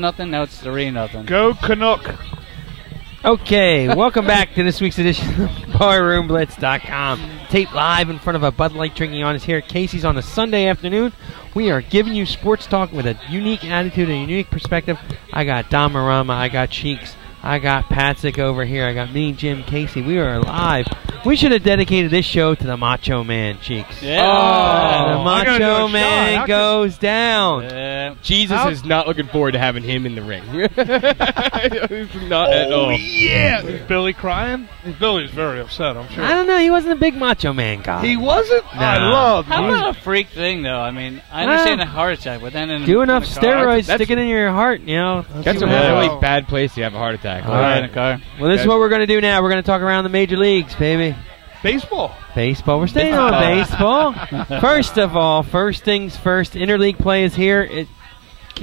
2-0. Now it's 3-0. Go Canuck. Okay, welcome back to this week's edition of BarroomBlitz.com. Taped live in front of a Bud Light drinking audience here at Casey's on a Sunday afternoon. We are giving you sports talk with a unique attitude, a unique perspective. I got Don Marama, I got Cheeks, I got Patzik over here, I got me, Jim, Casey. We are live. We should have dedicated this show to the Macho Man, Cheeks. Yeah. The Macho Man goes down. Yeah. Jesus is not looking forward to having him in the ring. He's not at all. Yeah. Is Billy crying? Billy's very upset, I'm sure. I don't know. He wasn't a big Macho Man guy. He wasn't? No. I love How about a freak thing, though? I mean, I understand a heart attack, but then do enough steroids, That's stick it in your heart, you know. That's a really bad place to have a heart attack. All right. in a car. Well, this is what we're going to do now. We're going to talk around the major leagues, baby. Baseball. Baseball. We're staying on baseball. First of all, first things first. Interleague play is here.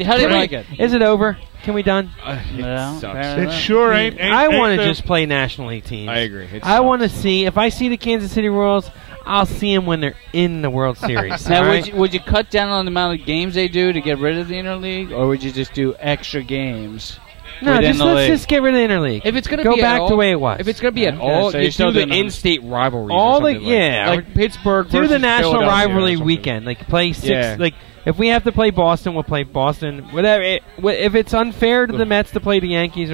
How do you like it? Is it over? Can we done? No, sucks. It sure ain't. I want to just play National League teams. I agree. I want to see, if I see the Kansas City Royals, I'll see them when they're in the World Series. Now, right? would you cut down on the amount of games they do to get rid of the interleague, or would you just do extra games? No, within just the let's league? just get rid of the interleague. If it's going to go be back at all, the way it was. If it's going to be at Okay, all, so you you're still do the doing them. in-state rivalries. all or the something like Pittsburgh. do versus the national Philadelphia or rivalry something. weekend. Like play six. Yeah. Like if we have to play Boston, we'll play Boston. Whatever. If it's unfair to the Mets to play the Yankees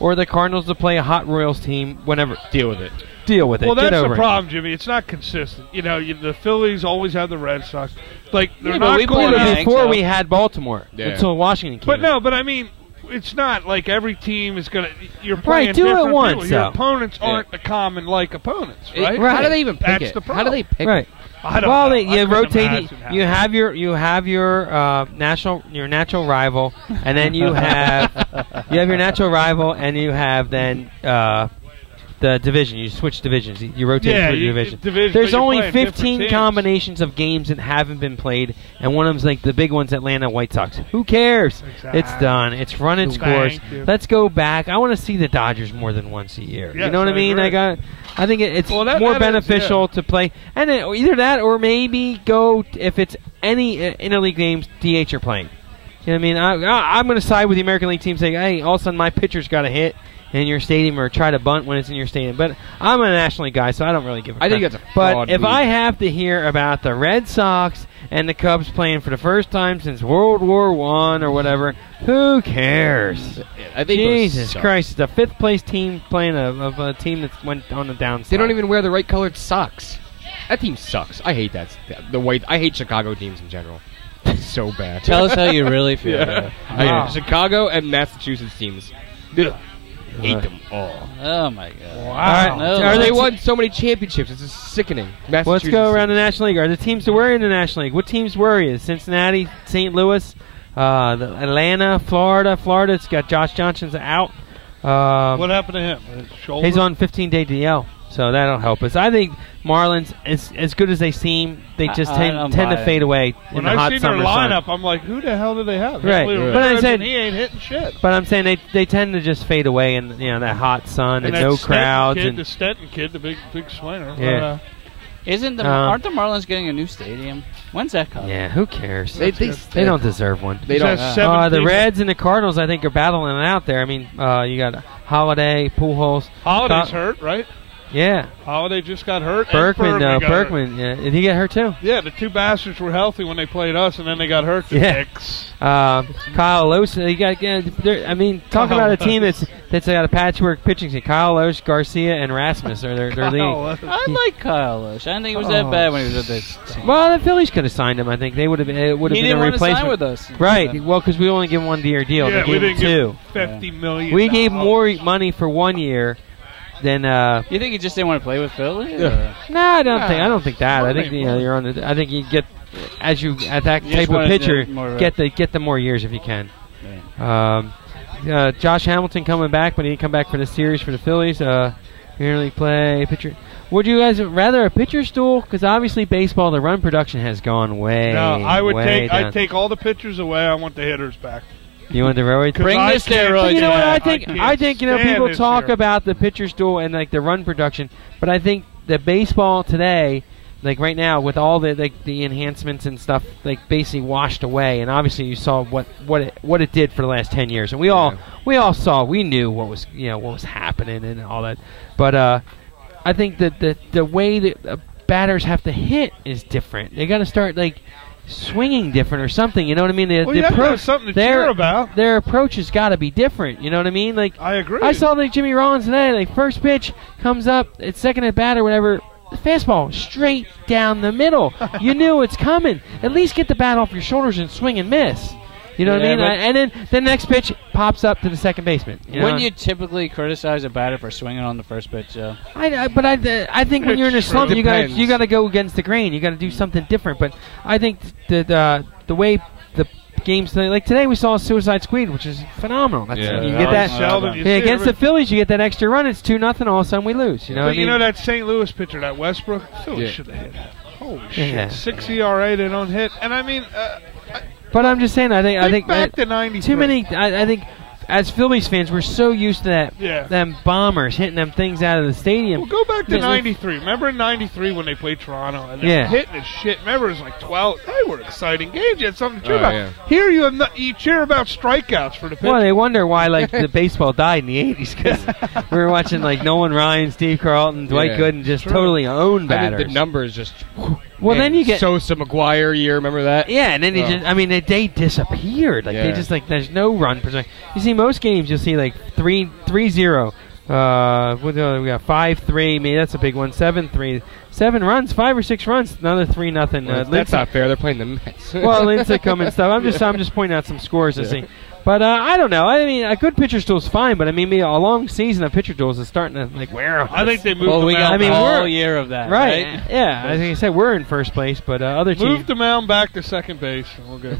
or the Cardinals to play a hot Royals team, whenever Deal with it. deal with it. Well, Get that's over the it. problem, Jimmy. It's not consistent. You know, the Phillies always have the Red Sox. Like, they're Yeah, but not we going play out. the Before so. we had Baltimore, Yeah. until Washington came. But in. no, but I mean, it's not like every team is going to. You're playing do it different once, people. Your though. opponents Yeah. aren't the common like opponents, right? Right. How do they even pick That's it? the How do problem. they pick Right. it? I don't Well, know. you I couldn't rotate. imagine how. You have your natural rival, and then you have your natural rival, and you have then the division. You switch divisions. You rotate Yeah, through the you- division. division, There's but you're only playing different 15 teams. combinations of games that haven't been played, and one of them's like the big one's Atlanta White Sox. Who cares? Exactly. It's done. It's run its course. Thank you. Let's go back. I want to see the Dodgers more than once a year. You Yes, know what I I mean? agree. I think it's Well, that more is, beneficial yeah. to play, and either that or maybe go if it's any interleague games. DH are playing. You know what I mean? I'm going to side with the American League team, saying, "Hey, all of a sudden my pitcher's got a hit in your stadium, or try to bunt when it's in your stadium." But I'm a National League guy, so I don't really give a crap. I think that's a But fraud if league. I have to hear about the Red Sox and the Cubs playing for the first time since World War I or whatever, who cares? I think Jesus Christ, it's a fifth place team playing a team that went on the downside. They don't even wear the right colored socks. That team sucks. I hate that. I hate Chicago teams in general. It's so bad. Tell us how you really feel. Yeah. Yeah. Chicago and Massachusetts teams. Ugh. Hate them all. Oh my God! Wow. No, Are They they won so many championships. It's just sickening. Let's go around the National League. Are the teams to worry in the National League? What teams worry you? Cincinnati, St. Louis, Atlanta, Florida. Florida's got Josh Johnson's out. What happened to him? His shoulder? He's on 15-day DL, so that'll help us. I think Marlins, as good as they seem, they just I tend don't to buy it. fade away in When the I hot seen their summer sun. lineup, I'm like, who the hell do they have? Right. But But I said- he ain't hitting shit. But I'm saying they tend to just fade away in that hot sun and that no Stanton crowds. Kid, and the Stanton kid, the big swinger. Yeah. Aren't the Marlins getting a new stadium? When's that coming? Yeah, who cares? They don't deserve one. They don't. Has seven The people. Reds and the Cardinals, I think, are battling it out there. I mean, you got Holiday, Pujols. Holiday's hurt, right? Yeah. Holiday just got hurt. and Berkman, got hurt. Berkman. Yeah. Did he get hurt too? Yeah, the two bastards were healthy when they played us, and then they got hurt. The Yeah. dicks. Kyle Lose. You got. I mean, talk Kyle about a team Lose. that's got a patchwork pitching team. Kyle Lose, Garcia, and Rasmus are their league. I like Kyle Lush. I didn't think it was that bad when he was with this team. Well, the Phillies could have signed him. I think they would have. It would have He been didn't a want to sign replacement with us. Right. Yeah. Well, because we only give him 1 year deal. Yeah, they we gave him didn't two. give $50 million. We gave more money for 1 year than. You think he just didn't want to play with Philly? Yeah. or- No, I don't think that. I Well, think they you're on the. I think you get at that You type just of wanted pitcher, more, get the more years if you can. Yeah. Josh Hamilton coming back, but he didn't come back for the series for the Phillies. Nearly play pitcher. Would you guys rather a pitcher stool? Because obviously baseball, the run production has gone way. No, way down. I'd take all the pitchers away. I want the hitters back. You want the steroids? Bring the steroids. You know what? Yeah, I think can't people stand talk this about the pitcher stool and like the run production, but I think that baseball today like right now with all the enhancements and stuff, like basically washed away. And obviously you saw what it did for the last 10 years, and we all saw, we knew what was happening and all that. But I think that the way that batters have to hit is different. They got to start like swinging different or something. You know what I mean? Well, you have to have something to cheer about. Their approach has got to be different. You know what I mean? Like I agree. I saw like Jimmy Rollins today. Like first pitch comes up, it's second at bat or whatever. Fastball straight down the middle. You knew it's coming. At least get the bat off your shoulders and swing and miss. You know what I mean? And then the next pitch pops up to the second baseman. Wouldn't you typically criticize a batter for swinging on the first pitch? I think when you're in a slump, you got to go against the grain. You got to do something different. But I think the way the games like today, we saw a suicide squeeze, which is phenomenal. You get that against the Phillies. You get that extra run. It's 2-0. All of a sudden, we lose. You know. But you know that St. Louis pitcher, that Westbrook, Phillies should have hit. Holy shit! 6 ERA, they don't hit. And I mean. But I'm just saying, I think back to 93. Too many. I think as Phillies fans, we're so used to that. Them bombers hitting them things out of the stadium. Well, go back to 93. Remember in 93 when they played Toronto and they were hitting the shit. Remember it was like 12. They were exciting games. You had something to cheer about. Yeah. Here you cheer about strikeouts for the pitcher. Well, they wonder why like the baseball died in the 80s because we were watching like Nolan Ryan, Steve Carlton, Dwight Gooden just totally own batters. I mean, the numbers just. Well, then you get Sosa, McGuire year. Remember that? Yeah, and then they disappeared. Like they just like there's no run percent. You see most games, you'll see like 3-0. What we got 5-3. Maybe that's a big one. 7-3. 7 runs, 5 or 6 runs. Another 3-0. Well, that's not fair. They're playing the Mets. Well, Lincecum and stuff. I'm just pointing out some scores to see. But I don't know. I mean, a good pitcher's duel is fine, but I mean, a long season of pitcher duels is starting to like wear on us. I think they moved. Well, we got a whole year of that, right? Yeah, as I said, we're in first place, but other teams moved the mound back to second base, and we'll go.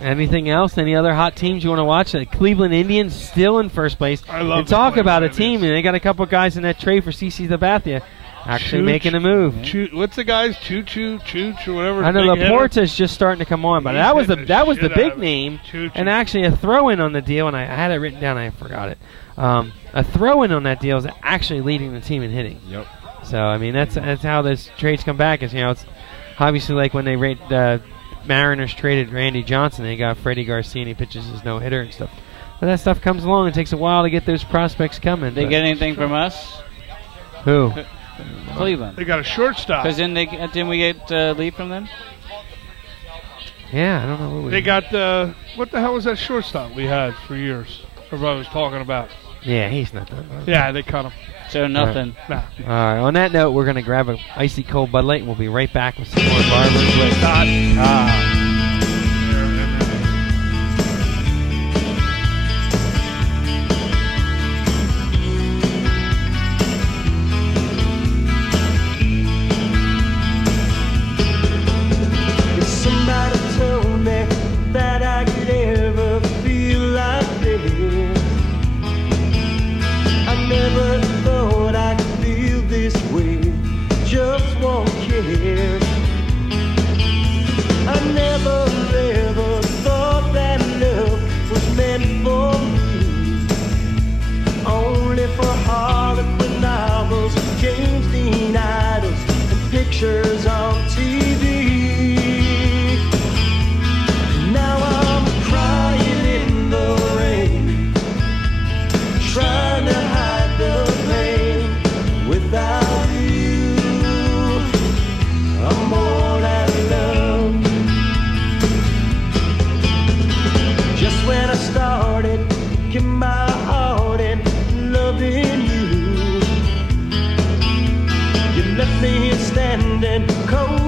Anything else? Any other hot teams you want to watch? The Cleveland Indians still in first place. I love. And talk about a team, and they got a couple guys in that trade for CC Sabathia. Actually making a move. What's the guy's Choo or whatever? I know Laporta's just starting to come on, but that was the big name, and actually a throw-in on the deal, and I had it written down, I forgot it. A throw-in on that deal is actually leading the team in hitting. Yep. So I mean that's how this trades come back. Is it's obviously like when they Mariners traded Randy Johnson, they got Freddie Garcia and he pitches his no-hitter and stuff. But that stuff comes along. It takes a while to get those prospects coming. They get anything from us? Who? Cleveland. They got a shortstop. Because didn't we get lead from them? Yeah, I don't know what we. They got what the hell was that shortstop we had for years? Everybody was talking about. Yeah, he's not that bad. Yeah, they cut him. So nothing. Nah. All right. On that note, we're gonna grab an icy cold Bud Light, and we'll be right back with some more Bar Room Blitz. Pictures on TV. Now I'm crying in the rain, trying to hide the pain. Without you, I'm all out of love. Just when I started giving my heart and loving you, you left me standing cold